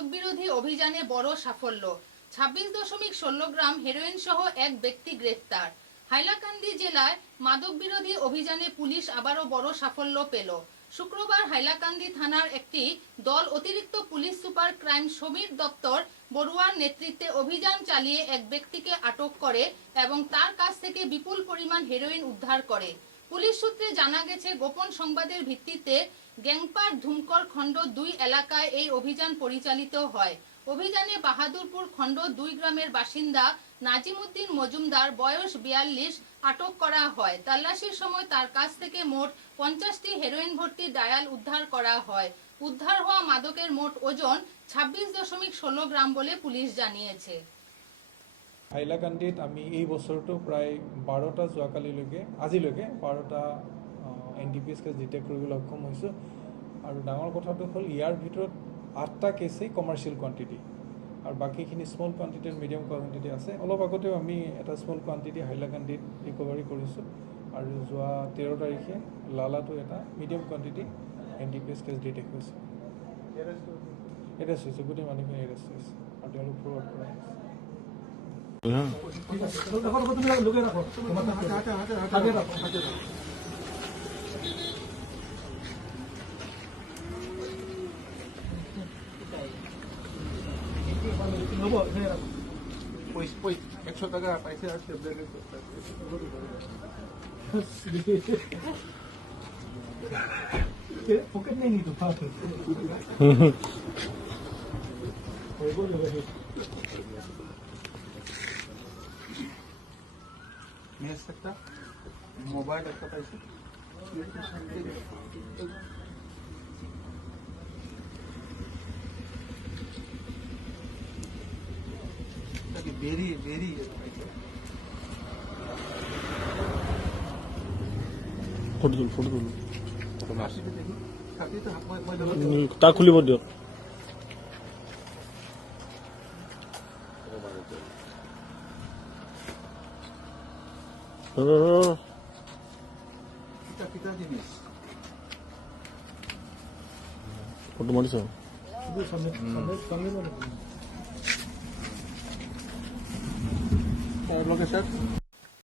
মাদক বিরোধী অভিযানে বড় সাফল্য। 26.16 গ্রাম হেরোইন সহ এক ব্যক্তি গ্রেফতার। হাইলাকান্দি জেলায় মাদক বিরোধী অভিযানে পুলিশ আবারও বড় সাফল্য পেল। শুক্রবার হাইলাকান্দি থানার একটি দল অতিরিক্ত পুলিশ সুপার ক্রাইম সমীর দপ্তর বড়ুয়ার নেতৃত্বে অভিযান চালিয়ে এক ব্যক্তিকে আটক করে এবং তার কাছ থেকে বিপুল পরিমাণ হেরোইন উদ্ধার করে। পুলিশ সূত্রে জানা গেছে, গোপন সংবাদের ভিত্তিতে গ্যাংপার ধুমকর খণ্ড 2 এলাকায় এই অভিযান পরিচালিত হয়। অভিযানে বাহাদুরপুর খণ্ড 2 গ্রামের বাসিন্দা নাজিমউদ্দিন মজুমদার বয়স 42 আটক করা হয়। তল্লাশির সময় তার কাছ থেকে মোট 50টি হেরোইন ভর্তি ডায়াল উদ্ধার করা হয়। উদ্ধার হওয়া মাদকের মোট ওজন 26.16 গ্রাম বলে পুলিশ জানিয়েছে। হাইলাকান্দিত আমি এই বছৰটো প্ৰায় 12টা যোৱাকালিলৈকে আজিলৈকে 12টা NDPS কেছ ডিটেক্ট কৰিবলৈ সক্ষম হৈছোঁ। আৰু ডাঙৰ কথাটো হ'ল ইয়াৰ ভিতৰত 8টা কেছেই কমাৰ্চিয়েল কোৱান্টিটি আৰু বাকীখিনি স্মল কোৱান্টিটি আৰু মিডিয়াম কোৱান্টিটি আছে। অলপ আগতেও আমি এটা স্মল কোৱান্টিটি হাইলাকান্দিত ৰিকভাৰী কৰিছোঁ আৰু যোৱা 13 তাৰিখে লালাটো এটা medium quantity NDPS case detect হৈছে। এৰেষ্ট হৈছে, গোটেই মানুহখিনি এৰেষ্ট হৈছে আৰু তেওঁলোক ফৰৱাৰ্ড কৰা হৈছে। একশো টাকা পাইছে আর পকেট নেই নি তো একটা মোবাইল একটা পাইছে বেরিয়ে ফটো তুল তাক খুলিব দিয়ক। Photo মাৰিছ location